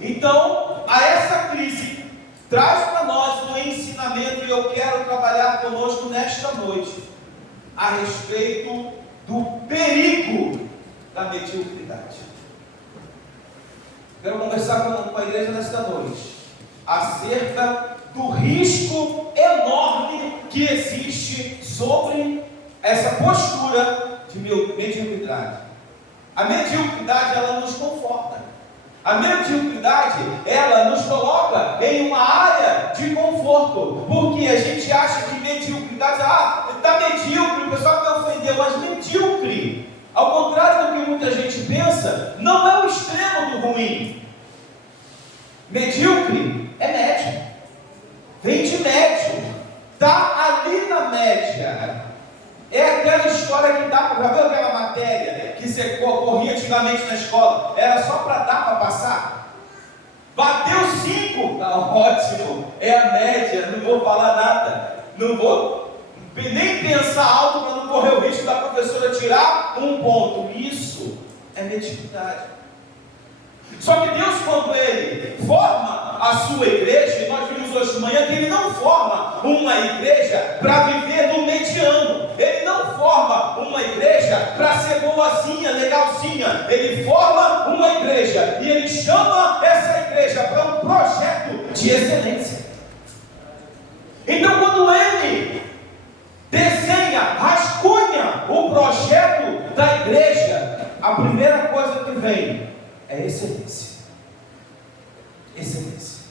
Então, a essa crise traz para nós um ensinamento, e eu quero trabalhar conosco nesta noite a respeito do perigo da mediocridade. Quero conversar com a igreja nesta noite acerca do risco enorme que existe sobre essa postura de mediocridade. A mediocridade, ela nos conforta. A mediocridade, ela nos coloca em uma área de conforto, porque a gente acha que mediocridade, está medíocre, o pessoal me ofendeu, mas medíocre, ao contrário do que muita gente pensa, não é o extremo do ruim. Medíocre é médio, vem de médio, está ali na média. É aquela história que dá para ver aquela matéria que você corria antigamente na escola, era só para dar para passar. Bateu 5, tá ótimo, é a média, não vou falar nada, não vou nem pensar alto para não correr o risco da professora tirar 1 ponto. Isso é mediocridade. Só que Deus, quando Ele forma a sua igreja, e nós vimos hoje de manhã que Ele não forma uma igreja para viver no mediano, Ele não forma uma igreja para ser boazinha, legalzinha, Ele forma uma igreja, e Ele chama essa igreja para um projeto de excelência. Então, quando Ele desenha, rascunha o projeto da igreja, a primeira coisa que vem é excelência. Excelência.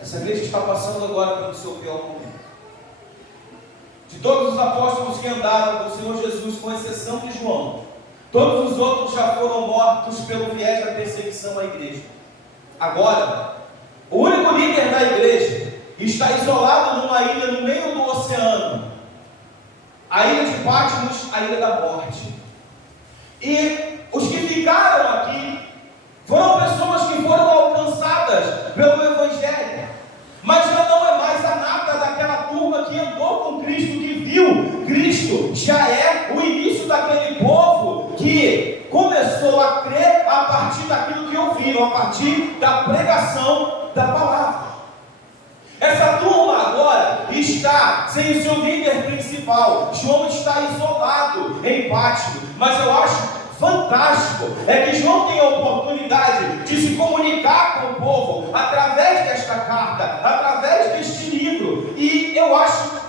Essa igreja está passando agora pelo seu pior momento. De todos os apóstolos que andaram com o Senhor Jesus, com exceção de João, todos os outros já foram mortos pelo viés da perseguição à igreja. Agora, o único líder da igreja está isolado numa ilha no meio do oceano, a ilha de Patmos, a ilha da morte. E os que ficaram aqui foram pessoas que foram alcançadas pelo Evangelho, mas já não é mais a nata daquela turma que andou com Cristo, que viu Cristo. Já é o início daquele povo que começou a crer a partir daquilo que ouviram, a partir da pregação da palavra. Essa turma agora está sem o seu líder principal. João está isolado em Patmos, mas eu acho fantástico é que João tem a oportunidade de se comunicar com o povo através desta carta, através deste livro, e eu acho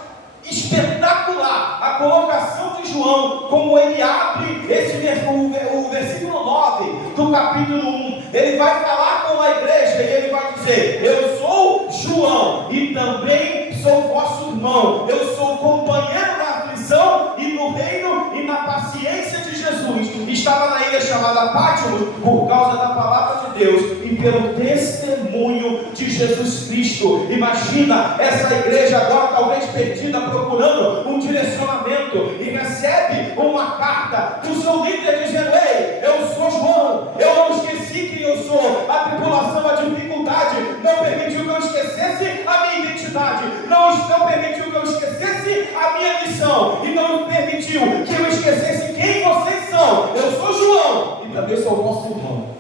espetacular a colocação de João, como ele abre o versículo 9 do capítulo 1. Ele vai falar com a igreja e ele vai dizer: eu sou João e também sou vosso irmão, eu sou companheiro na aflição e no reino e na paciência de Jesus. Estava na ilha chamada Patmos por causa da palavra de Deus e pelo testemunho de Jesus Cristo. Imagina essa igreja agora talvez perdida, procurando um direcionamento, e recebe uma carta do seu líder dizendo: ei, eu sou João, eu não esqueci quem eu sou. A tribulação, a dificuldade não permitiu que eu esquecesse a minha identidade, não permitiu que eu esquecesse a minha missão, e não permitiu que eu esquecesse quem vocês são. Eu sou João e também sou vosso irmão.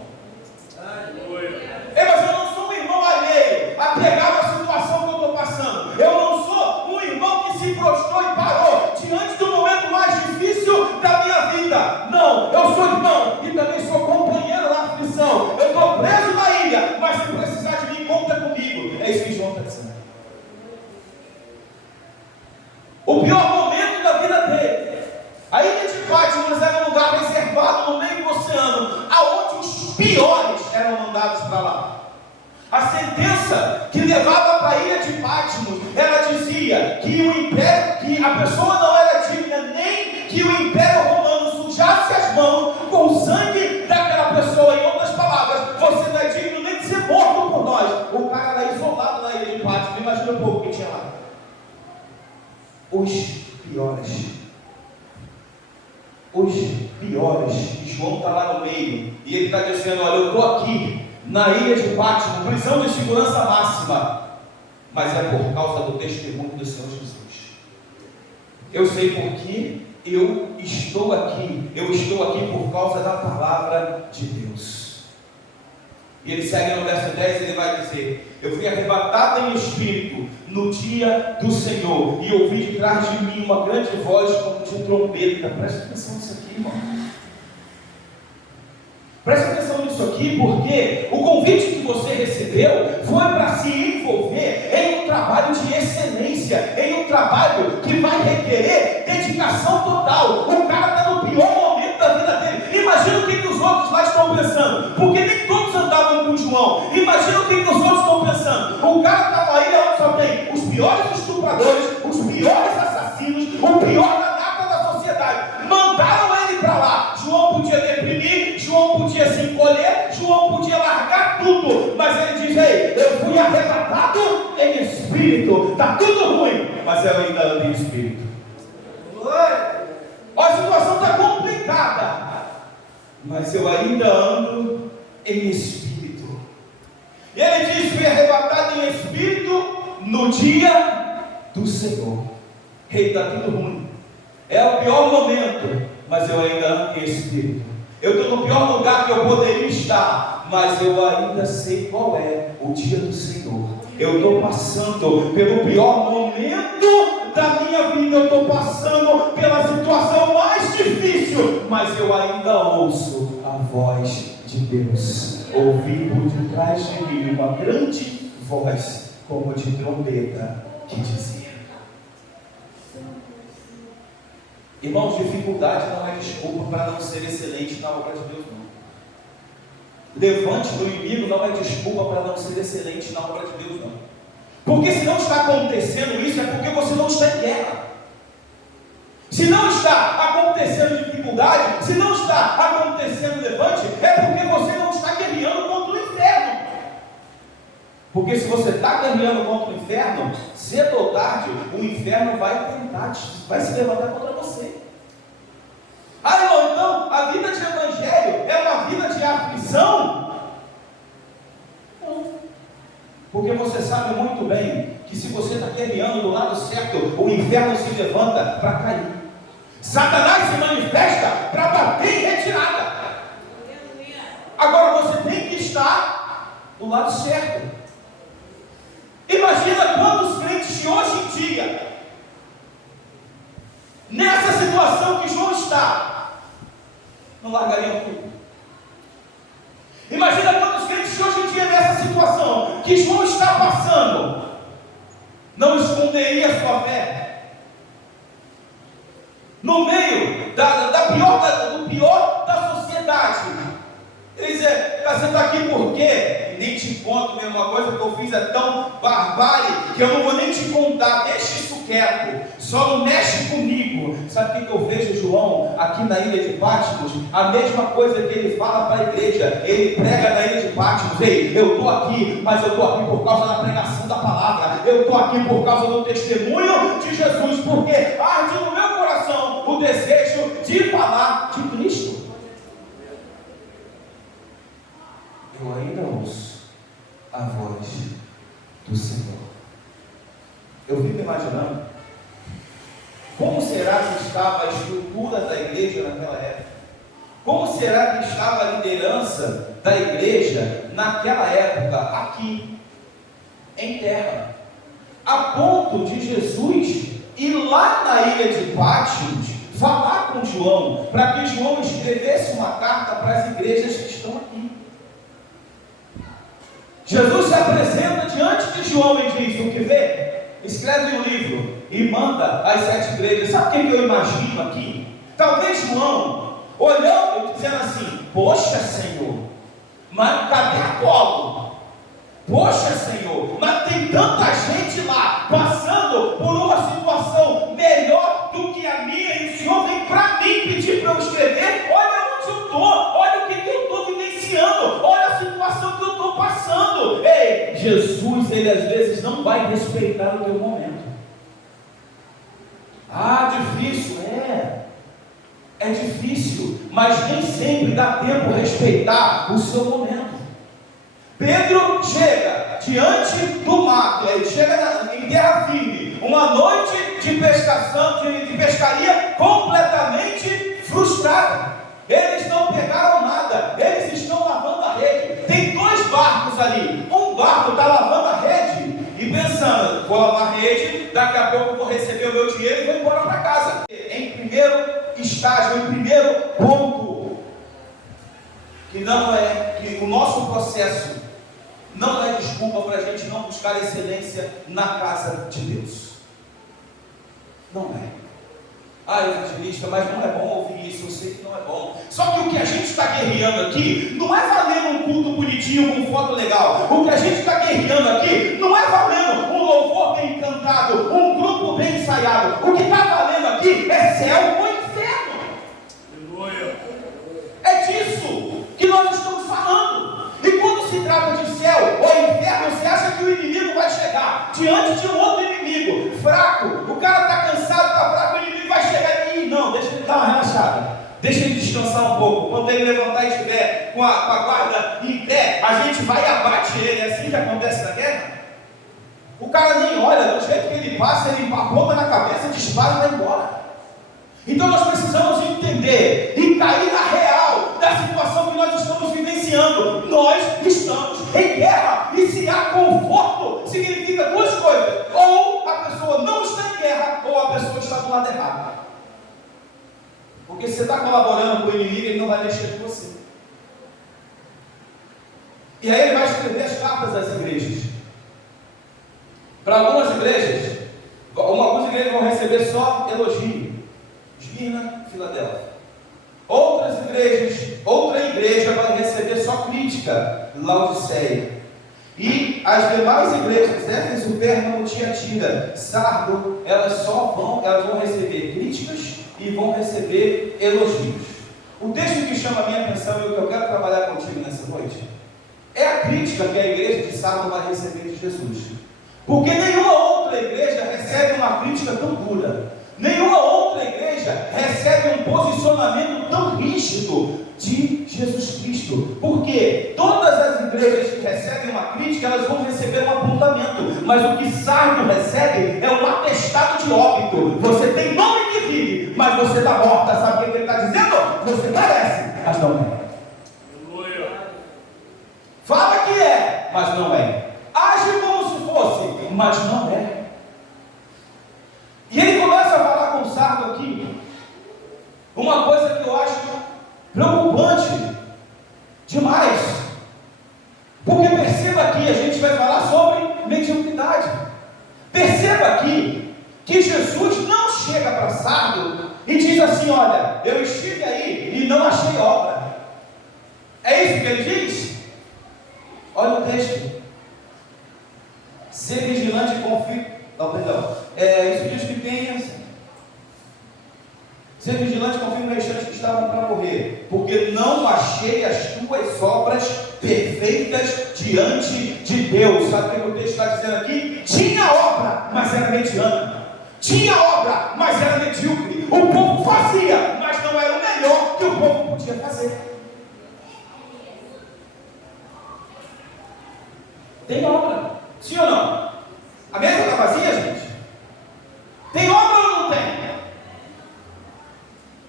Mas eu não sou um irmão alheio, apegado à situação que eu estou passando. Eu não sou um irmão que se prostrou e parou diante do momento mais difícil da minha vida. Não, eu sou irmão e também sou companheiro na aflição. Eu estou preso na ilha, mas se precisar de mim, conta comigo. É isso que João está dizendo. O pior momento da vida dele, a ilha de Patmos era um lugar reservado no meio do oceano, aonde os piores eram mandados para lá. A sentença que levava para a ilha de Patmos, ela dizia que o império, que a pessoa não era digna nem que o império romano sujasse as mãos com o sangue daquela pessoa. Em outras palavras, você não é digno nem de ser morto por nós. O cara era isolado na ilha de Patmos. Imagina o povo que tinha lá. Os piores. Os piores. E João está lá no meio e ele está dizendo: olha, eu estou aqui na ilha de Patmos, prisão de segurança máxima, mas é por causa do testemunho do Senhor Jesus. Eu sei porque eu estou aqui por causa da palavra de Deus. E ele segue no verso 10, ele vai dizer: eu fui arrebatado em espírito no dia do Senhor, e ouvi de trás de mim uma grande voz como de trombeta. Presta atenção nisso aqui, irmão. Presta atenção nisso aqui, porque o convite que você recebeu foi para se envolver em um trabalho de excelência, em um trabalho que vai requerer dedicação total. O cara está no pior momento da vida dele. Imagina o que os outros lá estão pensando, porque nem todos andavam com João. Imagina o que os outros estão pensando. O cara está numa ilha onde só tem os piores estupradores, os piores assassinos, o pior da nata da sociedade. Mandaram ele para lá. João podia deprimir, João podia se encolher, João podia largar tudo, mas ele diz: ei, eu fui arrebatado em espírito. Está tudo ruim, mas eu ainda ando em espírito. A situação está complicada, mas eu ainda ando em espírito. E ele diz: fui arrebatado em espírito no dia do Senhor. Ei, está tudo ruim, é o pior momento, mas eu ainda ando em espírito. Eu estou no pior lugar que eu poderia estar, mas eu ainda sei qual é o dia do Senhor. Eu estou passando pelo pior momento da minha vida, eu estou passando pela situação mais difícil, mas eu ainda ouço a voz de Deus. Ouvi por detrás de mim uma grande voz, como de trombeta, que dizia. Irmãos, dificuldade não é desculpa para não ser excelente na obra de Deus, não. Levante do inimigo não é desculpa para não ser excelente na obra de Deus, não. Porque se não está acontecendo isso, é porque você não está em guerra. Se não está acontecendo dificuldade, se não está acontecendo levante, é porque você não está guerreando contra o inferno. Porque se você está guerreando contra o inferno, cedo ou tarde, o inferno vai tentar, vai se levantar contra você. Ah, irmão, então a vida de evangelho é uma vida de aflição? Não. Porque você sabe muito bem que se você está guerreando do lado certo, o inferno se levanta para cair. Satanás se manifesta para bater em retirada. Agora você tem que estar do lado certo. Imagina quantos crentes de hoje em dia, nessa situação que João está, não largariam tudo. Imagina quantos crentes de hoje em dia, nessa situação que João está passando, não esconderia sua fé. No meio do pior da sociedade. Ele diz: você está aqui por quê? Nem te conto mesmo, uma coisa que eu fiz é tão barbárie que eu não vou nem te contar, deixa isso quieto, só não mexe comigo. Sabe o que eu vejo João aqui na ilha de Patmos? A mesma coisa que ele fala para a igreja, ele prega na ilha de Patmos: ei, eu estou aqui, mas eu estou aqui por causa da pregação da palavra, eu estou aqui por causa do testemunho de Jesus, porque arde no meu coração o desejo de falar de Cristo. Eu ainda ouço a voz do Senhor. Eu fico imaginando como será que estava a estrutura da igreja naquela época? Como será que estava a liderança da igreja naquela época aqui em terra? A ponto de Jesus ir lá na ilha de Patmos falar com João, para que João escrevesse uma carta para as igrejas que estão aqui. Jesus se apresenta diante de João e diz: o que vê? Escreve um livro e manda às 7 igrejas. Sabe o que eu imagino aqui? Talvez João olhando e dizendo assim: poxa, Senhor, mas cadê Apolo? Poxa, Senhor, mas tem tanta gente lá passando por uma situação melhor do que a minha, e o Senhor vem para mim pedir para eu escrever. Olha onde eu estou, olha o que eu estou vivenciando, olha a situação que eu estou passando. Ei, Jesus, ele às vezes não vai respeitar o teu momento. Ah, difícil, é difícil, mas nem sempre dá tempo respeitar o seu momento. Pedro chega diante do mar, ele chega em terra firme, uma noite de pescaria completamente frustrada. Eles não pegaram nada, eles estão lavando a rede. Tem 2 barcos barcos ali. Um barco está lavando a rede e pensando, vou lavar a rede, daqui a pouco vou receber o meu dinheiro e vou embora para casa. Em primeiro estágio, em primeiro ponto, que o nosso processo não é desculpa para a gente não buscar excelência na casa de Deus. Não é. Evangelista, mas não é bom ouvir isso, eu sei que não é bom. Só que o que a gente está guerreando aqui não é valendo um culto bonitinho com foto legal. O que a gente está guerreando aqui não é valendo um louvor bem cantado, um grupo bem ensaiado. O que está valendo aqui é céu ou inferno. É disso que nós estamos falando. E quando se trata de céu ou inferno, você acha que o inimigo vai chegar diante de um outro inimigo fraco? O cara está cansado, está fraco, o inimigo vai chegar e não, deixa ele dar uma relaxada, deixa ele descansar um pouco. Quando ele levantar e estiver com a guarda em pé, a gente vai e abate ele. É assim que acontece na guerra. O cara nem olha, do jeito que ele passa, ele aponta na cabeça, dispara e vai embora. Então nós precisamos entender e cair na real da situação que nós estamos vivenciando. Nós estamos em guerra, e se há conforto, significa duas coisas: ou a pessoa não está em guerra, ou a pessoa está do lado errado. Porque se você está colaborando com o inimigo, ele não vai mexer com você. E aí ele vai escrever as cartas às igrejas. Para algumas igrejas vão receber só elogio. Esmirna, Filadélfia. Outra igreja vai receber só crítica, Laodiceia. E as demais igrejas, Éfeso, Pérgamo, Tiatira, Sardo, elas vão receber críticas e vão receber elogios. O texto que chama a minha atenção e o que eu quero trabalhar contigo nessa noite é a crítica que a igreja de Sardo vai receber de Jesus. Porque nenhuma outra igreja recebe uma crítica tão dura. Nenhuma outra igreja recebe um posicionamento tão rígido de Jesus Cristo. Porque todas as igrejas que recebem uma crítica, elas vão receber um apontamento. Mas o que Sardo recebe é um atestado de óbito. Você tem nome que vive, mas você está morta. Sabe o que ele está dizendo? Você parece, mas não é. Fala que é, mas não é. Age como se fosse, mas não é. E ele começa a falar com o Sardo aqui uma coisa que eu acho preocupante demais. Porque perceba aqui, a gente vai falar sobre mediocridade. Perceba aqui que Jesus não chega para Sardo e diz assim: olha, eu estive aí e não achei obra. É isso que ele diz? Olha o texto. Ser vigilante e confie. Não, perdão. Isso diz que tenha. Ser vigilante, confia no restante que estavam para morrer, porque não achei as tuas obras perfeitas diante de Deus. Sabe o que o texto está dizendo aqui? Tinha obra, mas era mediana. Tinha obra, mas era medíocre. O povo fazia, mas não era o melhor que o povo podia fazer. Tem obra, sim ou não? A mesa está vazia, gente? Tem obra ou não tem?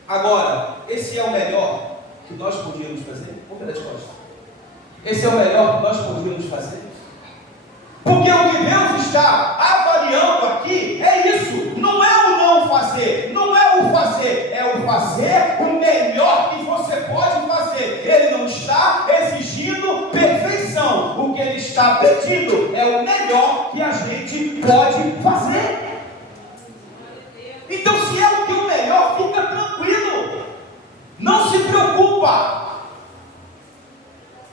Agora, esse é o melhor que nós podíamos fazer? Vamos ver as costas. Esse é o melhor que nós podíamos fazer? Porque o que Deus está avaliando aqui é isso. Não é o não fazer, não é o fazer, é o fazer o melhor que você pode fazer. Ele não está exigindo perfeição. O que ele está pedindo é o melhor que a gente pode fazer. Então, se é o que é o melhor, fica tranquilo. Não se preocupa.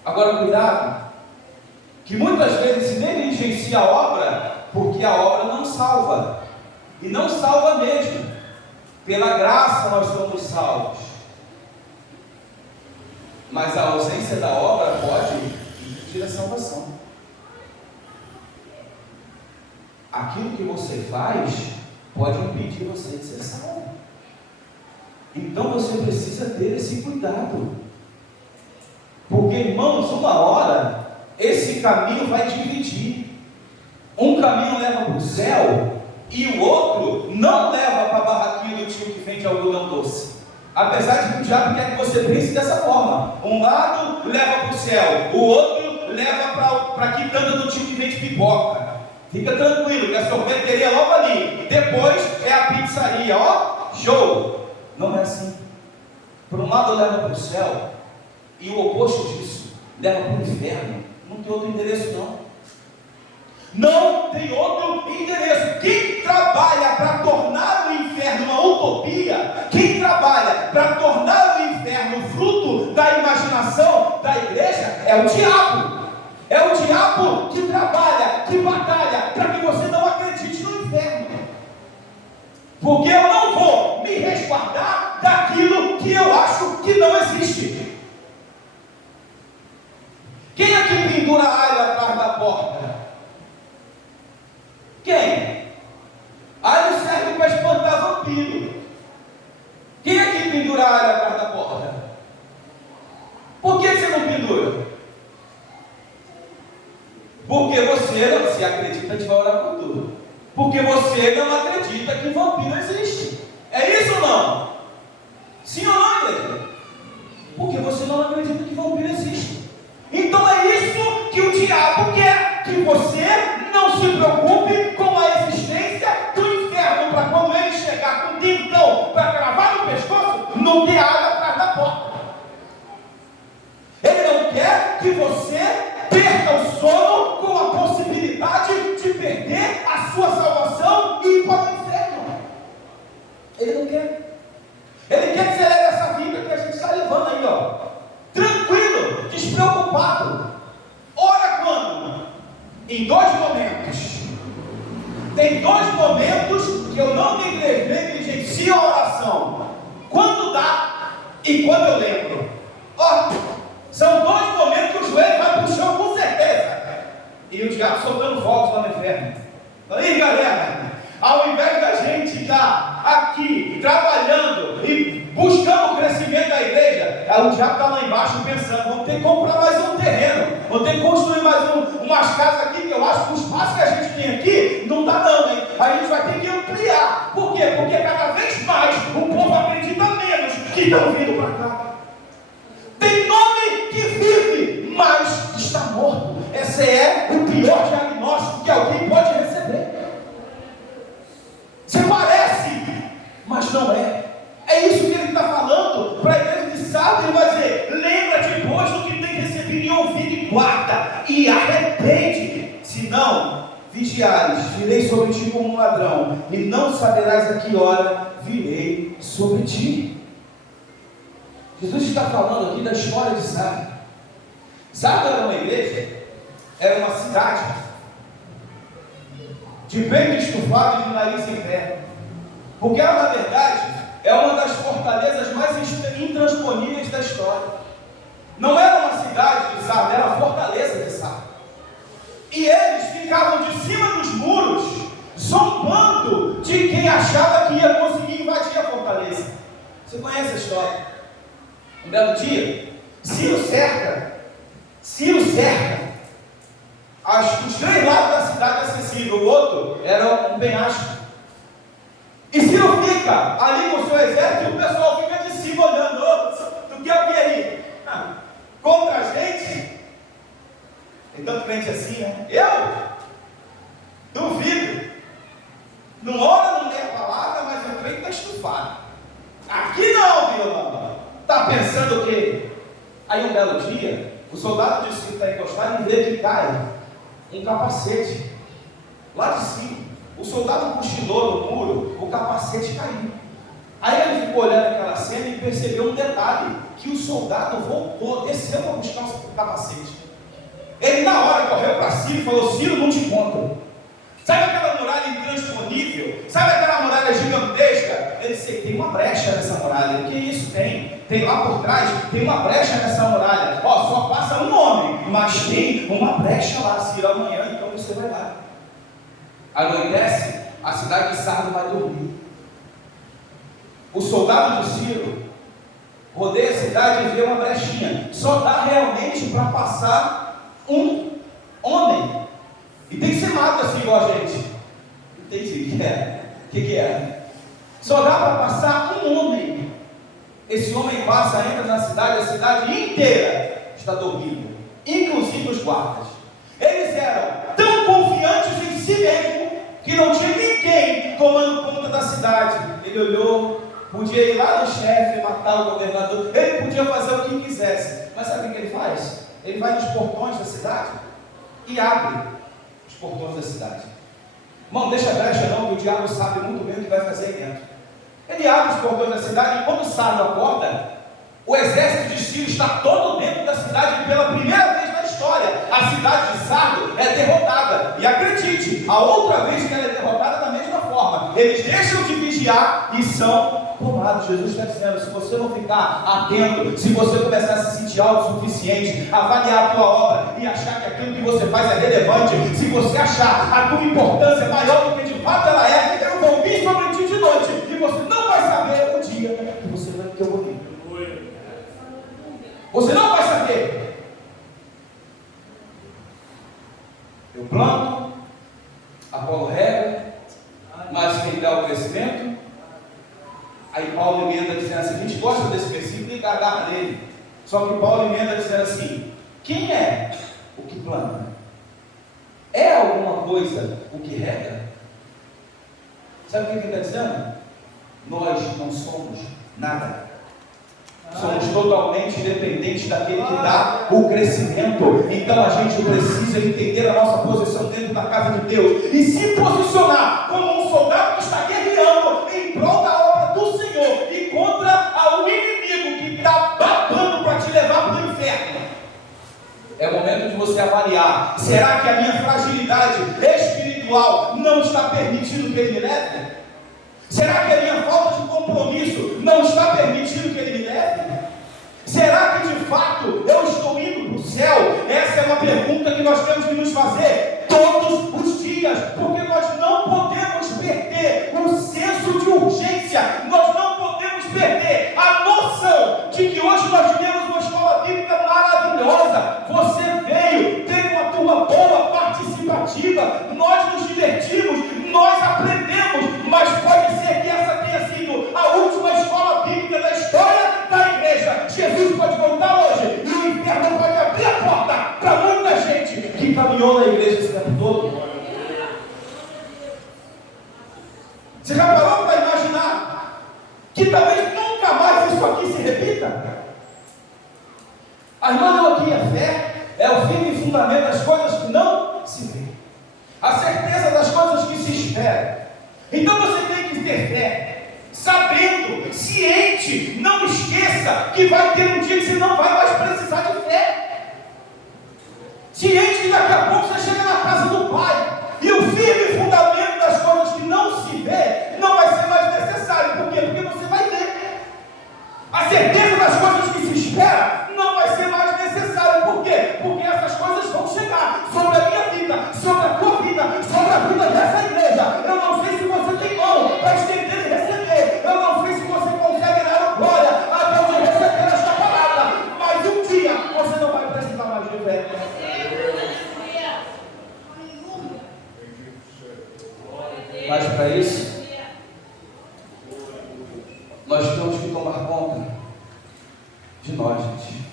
Agora, cuidado, que muitas vezes se negligencia a obra, porque a obra não salva. E não salva mesmo. Pela graça nós somos salvos. Mas a ausência da obra pode impedir a salvação. Aquilo que você faz pode impedir você de ser salvo. Então você precisa ter esse cuidado. Porque, irmãos, uma hora esse caminho vai dividir. Um caminho leva para o céu e o outro não leva para a barraquinha do tio que vende algodão doce. Apesar de que o diabo quer que você pense dessa forma. Um lado leva para o céu, o outro leva para o para quem anda no time que vende pipoca. Fica tranquilo, que a sorveteria logo ali. Depois é a pizzaria, ó, show. Não é assim. Por um lado leva para o céu, e o oposto disso leva para o inferno. Não tem outro endereço não. Não tem outro endereço. Quem trabalha para tornar o inferno uma utopia, quem trabalha para tornar o inferno fruto da imaginação da igreja, é o diabo. É o diabo que trabalha, que batalha para que você não acredite no inferno. Porque eu não vou me resguardar daquilo que eu acho que não existe. Quem é que pendura a alho atrás da porta? Quem? Alho serve para espantar vampiro. Quem é que pendura a alho atrás da porta? Por que você não pendura? Porque você não se acredita, a gente vai orar por tudo. Porque você não acredita que vampiro existe. É isso ou não? Sim ou não, igreja? Porque você não acredita que vampiro existe. Então é isso que o diabo quer, que você não se preocupe com a existência do inferno, para quando ele chegar com o dentão para cravar no pescoço, não ter água atrás da porta. Ele não quer que você perca o sono com a possibilidade de perder a sua salvação e ir para o inferno. Ele não quer. Ele quer que você leve essa vida que a gente está levando aí, ó, tranquilo, despreocupado. Ora quando? Em dois momentos. Tem dois momentos que eu não negligencio a oração. Quando dá e quando eu lembro. Ó, são dois momentos que o joelho vai para o chão com certeza. E o diabo soltando fogos lá no inferno. Aí, galera, ao invés da gente estar aqui trabalhando e buscando o crescimento da igreja, o diabo está lá embaixo pensando: vamos ter que comprar mais um terreno, vamos ter que construir mais umas casas aqui, que eu acho que o espaço que a gente tem aqui não dá não, hein? Aí a gente vai ter que ampliar. Por quê? Porque cada vez mais o povo acredita menos que estão vindo para cá. Tem nome que vive, mas está morto. Esse é o pior diagnóstico que alguém pode receber. Você parece, mas não é. É isso que ele está falando para a igreja de Sardes. Ele vai dizer: lembra-te, pois, do que tem recebido e ouvido, e guarda, e arrepende. Se não, vigiares, virei sobre ti como um ladrão, e não saberás a que hora virei sobre ti. Jesus está falando aqui da história de Sardes. Sardes era uma igreja, era uma cidade de peito estufado e de nariz em pé, porque ela, na verdade, é uma das fortalezas mais intransponíveis da história. Não era uma cidade de Sardes, era a fortaleza de Sardes. E eles ficavam de cima dos muros, zombando de quem achava que ia conseguir invadir a fortaleza. Você conhece a história? Um belo dia, Ciro cerca os três lados da cidade acessível. O outro era um penhasco. E Ciro fica ali com o seu exército, e o pessoal fica de cima olhando: tu quer o que aí? Contra a gente? Tem tanto crente assim, né? Eu? Duvido. Não ora, não lê a palavra, mas o crente está estufado. Aqui não, viu? Está pensando o quê? Aí um belo dia, o soldado de Ciro está encostado e vê que cai um capacete lá de cima. O soldado cochilou no muro, o capacete caiu. Aí ele ficou olhando aquela cena e percebeu um detalhe: que o soldado voltou, desceu para buscar o capacete. Ele na hora correu para Ciro e falou: Ciro, não te encontro. Sabe aquela muralha intransponível? Sabe aquela muralha gigantesca? Ele disse: tem uma brecha nessa muralha. Que isso tem? Tem lá por trás, tem uma brecha nessa muralha. Ó, só passa um homem, mas tem uma brecha lá, Ciro, amanhã, então você vai lá. Anoitece, a cidade de Sardes vai dormir. O soldado de Ciro rodeia a cidade e vê uma brechinha. Só dá realmente para passar um homem. E tem que ser magro assim igual a gente. Entendi o que é. O que é? Só dá para passar um homem. Esse homem passa, entra na cidade, a cidade inteira está dormindo, inclusive os guardas. Ele eles eram tão confiantes em si mesmo que não tinha ninguém tomando conta da cidade. Ele olhou, podia ir lá no chefe, matar o governador, ele podia fazer o que quisesse, mas sabe o que ele faz? Ele vai nos portões da cidade e abre os portões da cidade. Irmão, deixa brecha não, que o diabo sabe muito bem o que vai fazer aí dentro. Ele abre os portões da cidade e quando Sardo acorda, o exército de Sírio está todo dentro da cidade e pela primeira vez na história, a cidade de Sardo é derrotada. E acredite, a outra vez que ela é derrotada da mesma forma, eles deixam de vigiar e são tomados. Jesus está dizendo, se você não ficar atento, se você começar a se sentir autossuficiente, avaliar a tua obra e achar que aquilo que você faz é relevante, se você achar a tua importância maior do que de fato ela é, eu vou vir sobre ti de noite e você não vai saber o dia que você vai que eu vou vir. Você não vai saber. Eu planto, Apolo rega, mas quem dá o crescimento. Aí Paulo emenda dizendo assim, a gente gosta desse versículo e agarra nele. Só que Paulo emenda dizendo assim, quem é o que planta? É alguma coisa o que rega? Sabe o que ele está dizendo? Nós não somos nada. Somos totalmente dependentes daquele que dá o crescimento. Então a gente precisa entender a nossa posição dentro da casa de Deus e se posicionar como um soldado que está guerreando em prol da obra do Senhor e contra o inimigo que está babando para te levar para o inferno. É o momento de você avaliar, será que a minha fragilidade espiritual não está permitindo que ele me leve? Será que a minha falta de compromisso não está permitindo que ele me leve? Será que de fato eu estou indo para o céu? Essa é uma pergunta que nós temos que nos fazer todos os dias, porque nós não podemos perder o senso de urgência, nós não podemos perder a noção de que hoje nós temos uma escola bíblica maravilhosa. Você veio, tem uma turma boa, participativa, nós nos divertimos, nós aprendemos, mas pode ser que essa tenha sido a última escola bíblica da história da igreja. Jesus pode voltar hoje e o inferno pode abrir a porta para muita gente que caminhou na igreja esse tempo todo. Você já parou para imaginar que talvez nunca mais isso aqui se repita? A irmã aqui, a fé é o firme fundamento das coisas que não se vê, a certeza das coisas que se esperam. Então você tem que ter fé, sabendo, ciente, não esqueça que vai ter um dia que você não vai mais precisar de fé. Ciente que daqui a pouco você chega na casa do Pai e o firme fundamento das coisas que não se vê não vai ser mais necessário. Por quê? Porque você vai ver. A certeza das coisas que se espera não vai ser mais necessário. Por quê? Porque essas coisas vão chegar sobre a minha vida, sobre a tua vida, sobre a vida dessa igreja. Eu não sei se você tem mão para estender e receber. Eu não sei se você consegue dar glória a Deus de receber esta palavra. Mas um dia você não vai precisar mais de fé. Mas para isso, nós temos que tomar conta de nós, gente.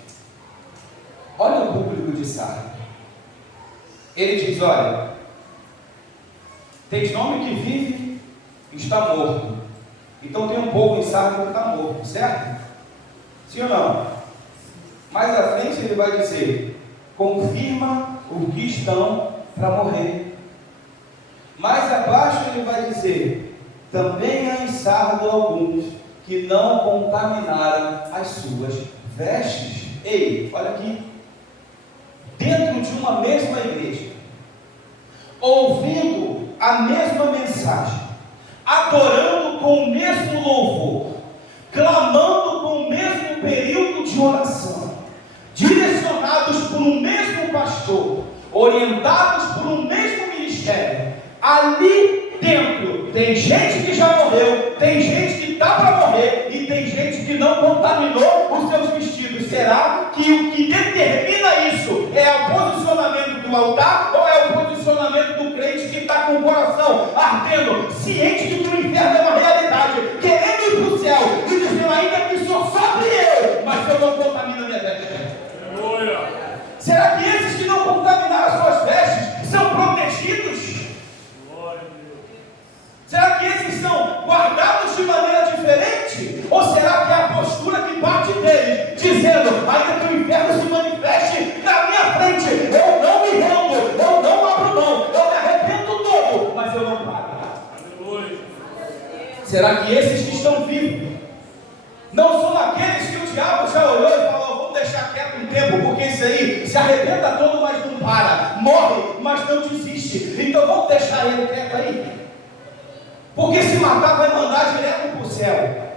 Olha o público de Sardo. Ele diz, olha, tem nome que vive e está morto. Então tem um povo em Sardo que está morto, certo? Sim ou não? Mais à frente ele vai dizer, confirma o que estão para morrer. Mais abaixo ele vai dizer, também há em Sardo alguns que não contaminaram as suas vestes. Ei, olha aqui. Dentro de uma mesma igreja, ouvindo a mesma mensagem, adorando com o mesmo louvor, clamando com o mesmo período de oração, direcionados por um mesmo pastor, orientados por um mesmo ministério, ali dentro tem gente que já morreu, tem gente que está para morrer e tem gente que não contaminou os seus vestidos. Será que o que determina isso é o posicionamento do altar ou é o posicionamento do crente que está com o coração ardendo, ciente de que o inferno é uma realidade, querendo ir para o céu e dizendo ainda que sou sobre eu, mas eu não contamino a minha veste? Será que esses que não contaminaram as suas vestes Será que esses que estão vivos não são aqueles que o diabo já olhou e falou: vamos deixar quieto um tempo, porque isso aí se arrebenta todo, mas não para, morre, mas não desiste, então vamos deixar ele quieto aí, porque se matar vai mandar direto para o céu.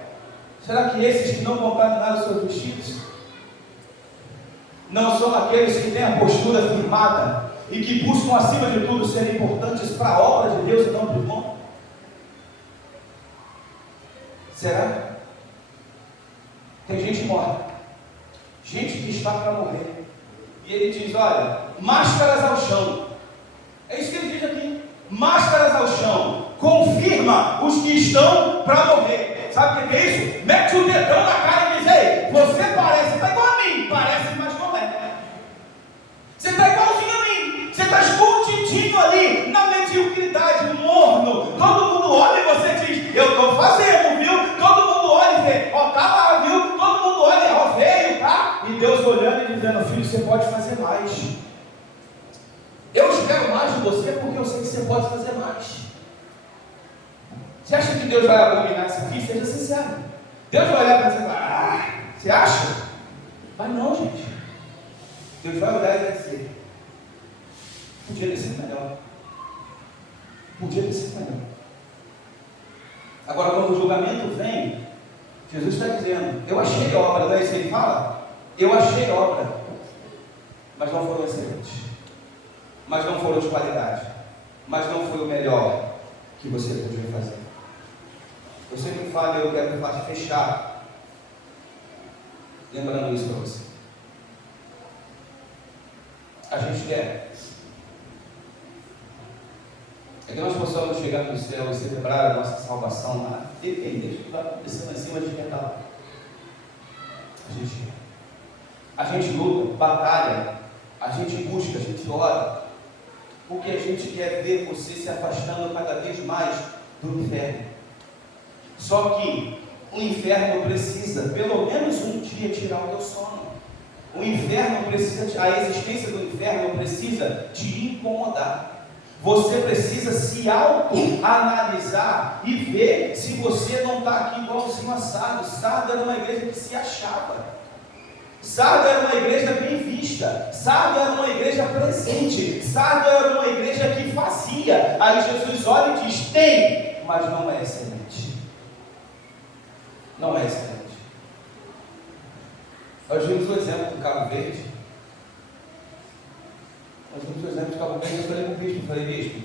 Será que esses que não contaminaram seus vestidos não são aqueles que têm a postura firmada e que buscam acima de tudo ser importantes para a obra de Deus e não para o irmão? Será? Tem gente morta, gente que está para morrer, e ele diz: olha, máscaras ao chão. É isso que ele diz aqui: máscaras ao chão, confirma os que estão para morrer. Sabe o que é isso? Mete o dedão na cara e diz: ei, você parece, está igual a mim, parece, mas não é. Você está igualzinho a mim, você está escondidinho ali, na mediocridade, morno. Todo mundo olha e você diz: eu estou fazendo, viu? Todo mundo olha e vê: ó, tá lá, viu? Todo mundo olha, ó, veio, tá? E Deus olhando e dizendo: filho, você pode fazer mais. Eu espero mais de você porque eu sei que você pode fazer mais. Você acha que Deus vai abominar isso aqui? Seja sincero. Deus vai olhar para você e falar: você acha? Mas não, gente. Deus vai olhar e vai dizer: podia ter sido melhor. Podia ter sido melhor. Agora, quando o julgamento vem, Jesus está dizendo: eu achei obra. Não é isso que ele fala? Eu achei obra, mas não foram excelentes, mas não foram de qualidade, mas não foi o melhor que você podia fazer. Eu sempre falo, eu quero fechar lembrando isso para você. A gente quer é que nós possamos chegar no céu e celebrar a nossa salvação lá, depender do que vai acontecendo em cima de quem está lá. A gente luta, batalha, a gente busca, a gente ora, porque a gente quer ver você se afastando cada vez mais do inferno. Só que o inferno precisa, pelo menos um dia, tirar o teu sono. O inferno precisa, a existência do inferno precisa te incomodar. Você precisa se autoanalisar e ver se você não está aqui igualzinho a Sardo. Sardo era uma igreja que se achava. Sardo era uma igreja bem vista. Sardo era uma igreja presente. Sardo era uma igreja que fazia. Aí Jesus olha e diz: tem, mas não é excelente. Não é excelente. Nós vimos o exemplo do Cabo Verde. Nós vimos o exemplo de Cabo Verde. Eu falei com o bispo,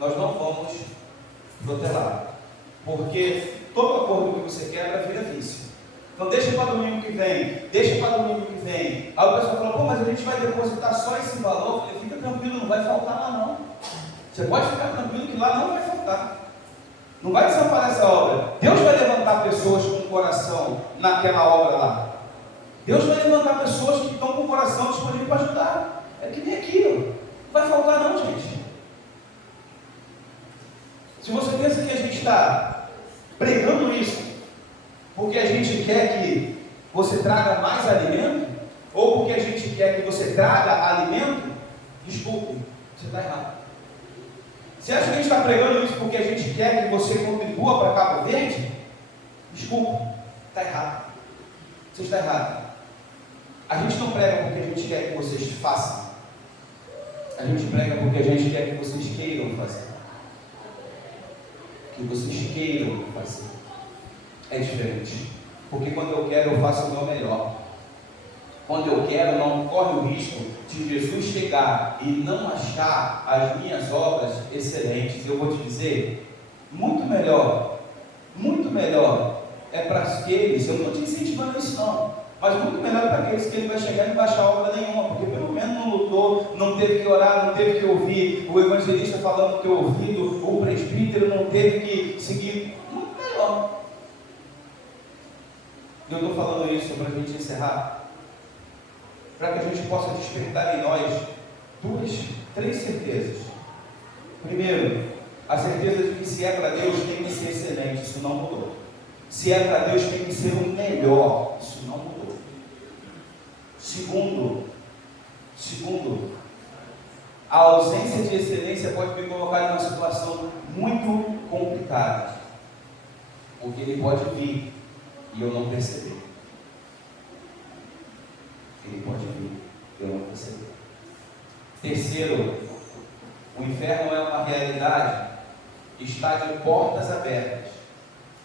nós não vamos protelar, porque todo acordo que você quebra vira vício. Então deixa para domingo que vem, deixa para domingo que vem. Aí o pessoal falou: pô, mas a gente vai depositar só esse valor. Eu falei: fica tranquilo, não vai faltar lá não. Você pode ficar tranquilo que lá não vai faltar. Não vai desamparar essa obra. Deus vai levantar pessoas com o coração naquela obra lá. Deus vai levantar pessoas que estão com o coração disponível para ajudar. É que nem aquilo. Não vai faltar não, gente. Se você pensa que a gente está pregando isso porque a gente quer que você traga mais alimento, ou porque a gente quer que você traga alimento, desculpe, você está errado. Você acha que a gente está pregando isso porque a gente quer que você contribua para Cabo Verde? Desculpe, está errado. Você está errado. A gente não prega porque a gente quer que vocês façam. A gente prega porque a gente quer que vocês queiram fazer. Que vocês queiram fazer. É diferente. Porque quando eu quero, eu faço o meu melhor. Quando eu quero, não corre o risco de Jesus chegar e não achar as minhas obras excelentes. Eu vou te dizer, muito melhor é para aqueles, eu não estou te incentivando isso não, mas muito melhor é para aqueles que ele vai chegar e não vai achar obra nenhuma, porque pelo menos não lutou, não teve que orar, não teve que ouvir o evangelista falando que ouvido, o presbítero não teve que seguir. Muito melhor. Eu estou falando isso para a gente encerrar, para que a gente possa despertar em nós três certezas. Primeiro, a certeza de que se é para Deus tem que ser excelente, isso não mudou. Se é para Deus tem que ser o melhor, isso não mudou. Segundo, a ausência de excelência pode me colocar em uma situação muito complicada. Porque ele pode vir e eu não perceber. Ele pode vir e eu não perceber. Terceiro, o inferno é uma realidade que está de portas abertas.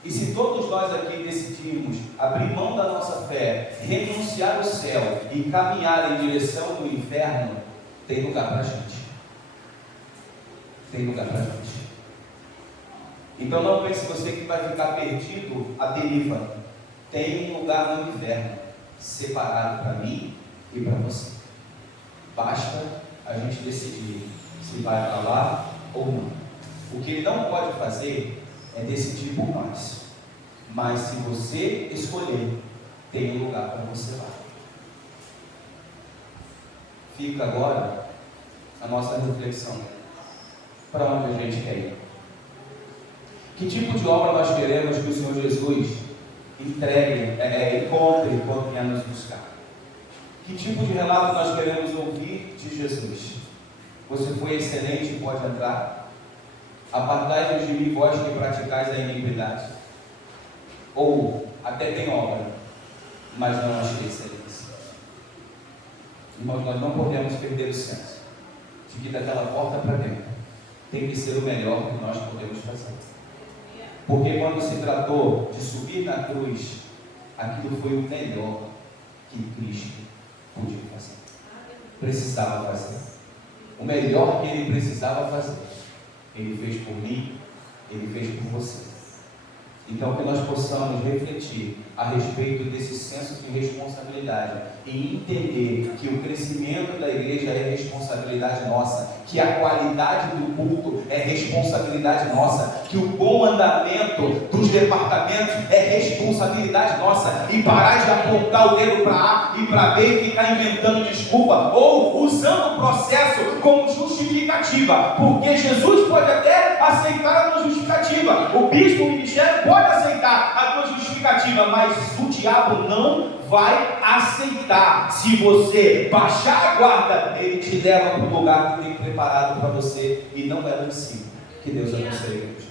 E se todos nós aqui decidimos abrir mão da nossa fé, renunciar ao céu e caminhar em direção do inferno, tem lugar para a gente. Tem lugar para a gente. Então não pense você que vai ficar perdido à deriva. Tem um lugar no inferno separado para mim e para você. Basta a gente decidir se vai para lá ou não. O que ele não pode fazer é decidir por nós. Mas se você escolher, tem um lugar para você lá. Fica agora a nossa reflexão. Para onde a gente quer ir? Que tipo de obra nós queremos que o Senhor Jesus encontre quando vier nos buscar? Que tipo de relato nós queremos ouvir de Jesus? Você foi excelente e pode entrar? Apartai-vos de mim, vós que praticais a iniquidade. Ou até tem obra, mas não achei excelência. Irmãos, nós não podemos perder o senso de que daquela porta para dentro tem que ser o melhor que nós podemos fazer. Porque quando se tratou de subir na cruz, aquilo foi o melhor que Cristo podia fazer. Precisava fazer. O melhor que Ele precisava fazer, Ele fez por mim, Ele fez por você. Então que nós possamos refletir a respeito desse senso de responsabilidade e entender que o crescimento da igreja é responsabilidade nossa, que a qualidade do culto é responsabilidade nossa, que o bom andamento dos departamentos é responsabilidade nossa, e parar de apontar o dedo para A e para B e ficar inventando desculpa ou usando o processo como justificativa, porque Jesus pode até aceitar a tua justificativa, o bispo, o ministério pode aceitar a tua justificativa, mas o diabo não vai aceitar. Se você baixar a guarda, ele te leva para o lugar que tem preparado para você, e não é lá em cima. Que Deus abençoe.